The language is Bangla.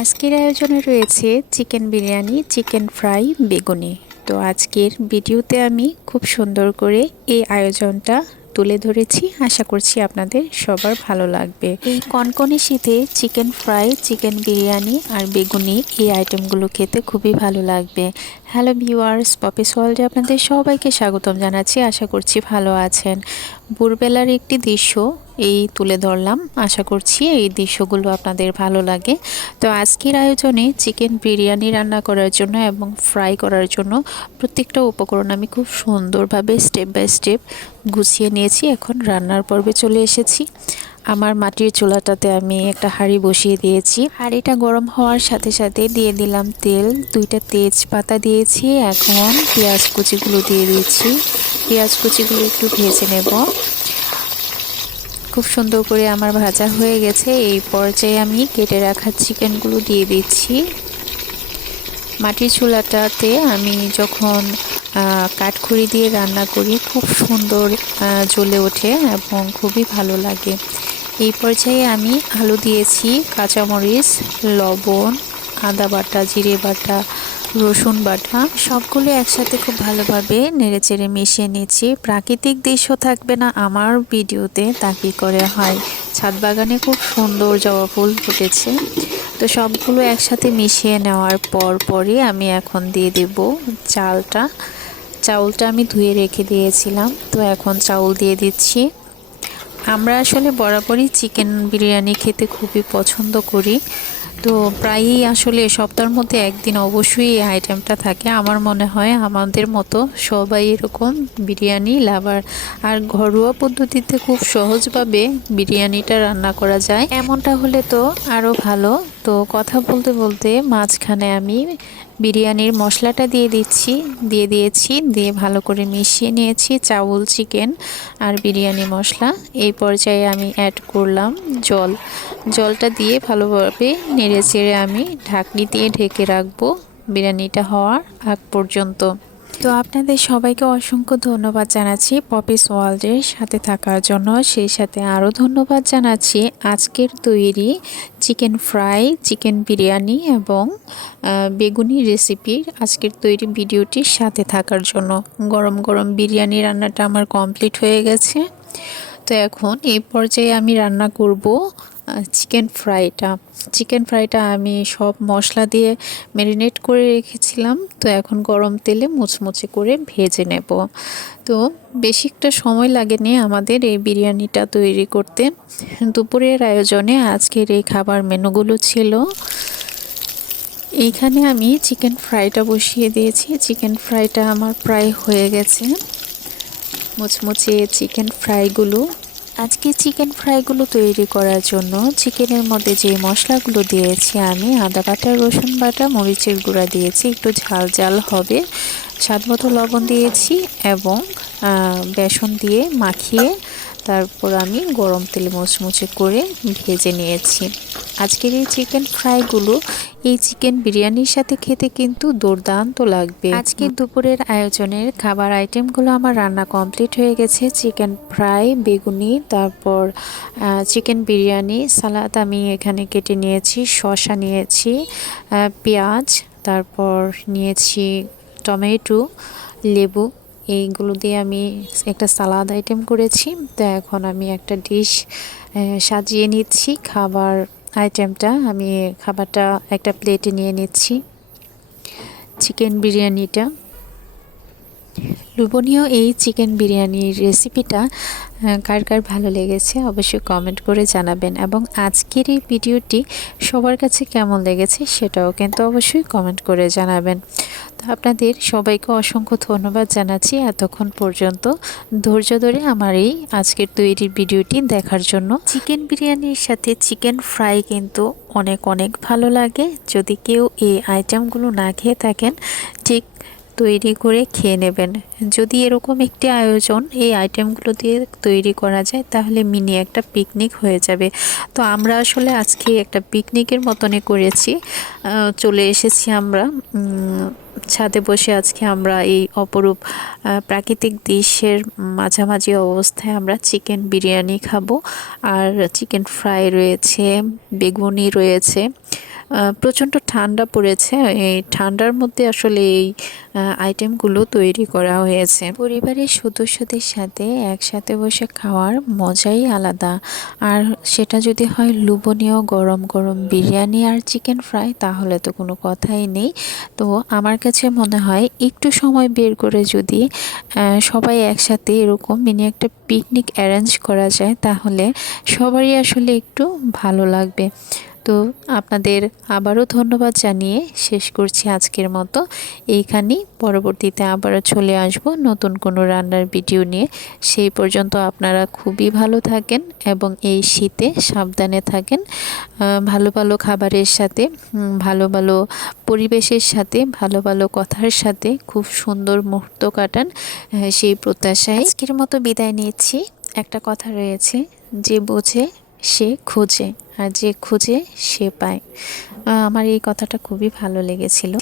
আজকের আয়োজনে রয়েছে চিকেন বিরিয়ানি, চিকেন ফ্রাই, বেগুনি। তো আজকের ভিডিওতে আমি খুব সুন্দর করে এই আয়োজনটা তুলে ধরেছি। আশা করছি আপনাদের সবার ভালো লাগবে। এই কনকনে শীতে চিকেন ফ্রাই, চিকেন বিরিয়ানি আর বেগুনি এই আইটেমগুলো খেতে খুবই ভালো লাগবে। হ্যালো ভিউয়ার্স, পপি ওয়ার্ল্ডে আপনাদের সবাইকে স্বাগতম জানাচ্ছি। আশা করছি ভালো আছেন। ভোরবেলার একটি দৃশ্য এই তুলে ধরলাম। আশা করছি এই দৃশ্যগুলো আপনাদের ভালো লাগে। তো আজকের আয়োজনে চিকেন বিরিয়ানি রান্না করার জন্য এবং ফ্রাই করার জন্য প্রত্যেকটা উপকরণ আমি খুব সুন্দরভাবে স্টেপ বাই স্টেপ গুছিয়ে নিয়েছি। এখন রান্নার পর্বে চলে এসেছি। আমার মাটির চুলাটাতে আমি একটা হাঁড়ি বসিয়ে দিয়েছি। হাঁড়িটা গরম হওয়ার সাথে সাথে দিয়ে দিলাম তেল। দুইটা তেজপাতা দিয়েছি, এখন পেঁয়াজ কুচিগুলো দিয়ে দিয়েছি পেঁয়াজ কুচিগুলো একটু ভেজে নেব। খুব সুন্দর করে আমার ভাজা হয়ে গেছে। এই পর্যায়ে আমি কেটে রাখা চিকেনগুলো দিয়ে দিচ্ছি। মাটির চুলাটাতে আমি যখন কাঠখড়ি দিয়ে রান্না করি, খুব সুন্দর জ্বলে ওঠে এবং খুবই ভালো লাগে। এই পর্যায়ে আমি আলু দিয়েছি, কাঁচামরিচ, লবণ, আদা বাটা, জিরে বাটা, রসুন বাটা। সবগুলো একসাথে খুব ভালোভাবে নেড়েচেড়ে মিশিয়ে নিচ্ছি। প্রাকৃতিক দৃশ্য থাকবে না আমার ভিডিওতে, তা কী করে হয়? ছাদ বাগানে খুব সুন্দর জবা ফুল ফুটেছে। তো সবগুলো একসাথে মিশিয়ে নেওয়ার পর পরই আমি এখন দিয়ে দেব চালটা। চাউলটা আমি ধুয়ে রেখে দিয়েছিলাম। তো এখন চাউল দিয়ে দিচ্ছি। আমরা আসলে বরাবরই চিকেন বিরিয়ানি খেতে খুবই পছন্দ করি। তো প্রায়ই আসলে সপ্তাহের মধ্যে একদিন অবশ্যই এই আইটেমটা থাকে। আমার মনে হয় আমাদের মতো সবাই এরকম বিরিয়ানি লাভার। আর ঘরোয়া পদ্ধতিতে খুব সহজভাবে বিরিয়ানিটা রান্না করা যায়। এমনটা হলে তো আরও ভালো। তো কথা বলতে বলতে মাঝখানে আমি বিরিয়ানির মশলাটা দিয়ে দিচ্ছি, দিয়ে দিয়েছি, দিয়ে ভালো করে মিশিয়ে নিয়েছি চাউল, চিকেন আর বিরিয়ানি মশলা। এই পর্যায়ে আমি অ্যাড করলাম জল। জলটা দিয়ে ভালোভাবে নেড়ে চেড়ে আমি ঢাকনি দিয়ে ঢেকে রাখব বিরিয়ানিটা হওয়ার আগ পর্যন্ত। তো আপনাদের সবাইকে অসংখ্য ধন্যবাদ জানাচ্ছি পপিস ওয়ার্ল্ডের সাথে থাকার জন্য। সেই সাথে আরও ধন্যবাদ জানাচ্ছি আজকের তৈরি চিকেন ফ্রাই, চিকেন বিরিয়ানি এবং বেগুনি রেসিপির আজকের তৈরি ভিডিওটির সাথে থাকার জন্য। গরম গরম বিরিয়ানি রান্নাটা আমার কমপ্লিট হয়ে গেছে। তো এখন এই পর্যায়ে আমি রান্না করব চিকেন ফ্রাইটা চিকেন ফ্রাইটা আমি সব মশলা দিয়ে ম্যারিনেট করে রেখেছিলাম। তো এখন গরম তেলে মুচমুচে করে ভেজে নেব। তো বেশি একটা সময় লাগেনি আমাদের এই বিরিয়ানিটা তৈরি করতে। দুপুরের আয়োজনে আজকের এই খাবার মেনুগুলো ছিল। এইখানে আমি চিকেন ফ্রাইটা বসিয়ে দিয়েছি। চিকেন ফ্রাইটা আমার প্রায় হয়ে গেছে। মুচমুচে চিকেন ফ্রাইগুলো আজকে চিকেন ফ্রাইগুলো তৈরি করার জন্য চিকেনের মধ্যে যে মশলাগুলো দিয়েছি আমি, আদা বাটা, রসুন বাটা, মরিচের গুঁড়া দিয়েছি, একটু ঝাল ঝাল হবে। স্বাদ মতো লবণ দিয়েছি এবং বেসন দিয়ে মাখিয়ে তারপর আমি গরম তেলে মুচমুচে করে ভেজে নিয়েছি। আজকের এই চিকেন ফ্রাইগুলো এই চিকেন বিরিয়ানির সাথে খেতে কিন্তু দুর্দান্ত লাগবে। আজকে দুপুরের আয়োজনের খাবার আইটেমগুলো আমার রান্না কমপ্লিট হয়ে গেছে। চিকেন ফ্রাই, বেগুনি, তারপর চিকেন বিরিয়ানি, সালাদ আমি এখানে কেটে নিয়েছি, শসা নিয়েছি পেঁয়াজ, তারপর নিয়েছি টমেটো, লেবু। এইগুলো দিয়ে আমি একটা সালাদ আইটেম করেছি। তো এখন আমি একটা ডিশ সাজিয়ে নিচ্ছি। খাবার আইটেমটা, আমি খাবারটা একটা প্লেটে নিয়ে নিচ্ছি। চিকেন বিরিয়ানিটা। লুবনীয় এই চিকেন বিরিয়ানির রেসিপিটা কার কার ভালো লেগেছে অবশ্যই কমেন্ট করে জানাবেন। এবং আজকের এই ভিডিওটি সবার কাছে কেমন লেগেছে সেটাও কিন্তু অবশ্যই কমেন্ট করে জানাবেন। আপনাদের সবাইকে অসংখ্য ধন্যবাদ জানাচ্ছি এতক্ষণ পর্যন্ত। ধৈর্য ধরে আমার এই আজকের তৈরির ভিডিওটি দেখার জন্য। চিকেন বিরিয়ানির সাথে চিকেন ফ্রাই কিন্তু অনেক অনেক ভালো লাগে। যদি কেউ এই আইটেমগুলো না খেয়ে থাকেন, ঠিক তৈরি করে খেয়ে নেবেন। যদি এরকম একটি আয়োজন এই আইটেমগুলো দিয়ে তৈরি করা যায়, তাহলে মিনি একটা পিকনিক হয়ে যাবে। তো আমরা আসলে আজকে একটা পিকনিকের মতনে করেছি। চলে এসেছি আমরা ছাদে বসে আজকে আমরা এই অপরূপ প্রাকৃতিক দৃশ্যের মাঝামাঝি অবস্থায় আমরা চিকেন বিরিয়ানি খাব। আর চিকেন ফ্রাই রয়েছে, বেগুনি রয়েছে। প্রচণ্ড ঠান্ডা পড়েছে। এই ঠান্ডার মধ্যে আসলে এই আইটেমগুলো তৈরি করা হয়েছে। পরিবারের সদস্যদের সাথে একসাথে বসে খাওয়ার মজাই আলাদা। আর সেটা যদি হয় লুবনীয় গরম গরম বিরিয়ানি আর চিকেন ফ্রাই, তাহলে তো কোনো কথাই নেই। তো আমার কাছে মনে হয় একটু সময় বের করে যদি সবাই একসাথে এরকম মিনি একটা পিকনিক অ্যারেঞ্জ করা যায়, তাহলে সবারই আসলে একটু ভালো লাগবে। তো আপনাদের আবারও ধন্যবাদ জানিয়ে শেষ করছি আজকের মতো। এইখানেই পরবর্তীতে আবারও চলে আসব নতুন কোনো রান্নার ভিডিও নিয়ে। সেই পর্যন্ত আপনারা খুবই ভালো থাকেন এবং এই শীতে সাবধানে থাকেন। ভালো ভালো খাবারের সাথে ভালো ভালো পরিবেশের সাথে, ভালো ভালো কথার সাথে খুব সুন্দর মুহূর্ত কাটান সেই প্রত্যাশায়। আজকের মতো বিদায় নিচ্ছি। একটা কথা রয়েছে, যে বোঝে সে খোঁজে আর যে খোঁজে সে পায়। আমার এই কথাটা খুবই ভালো লেগেছিল।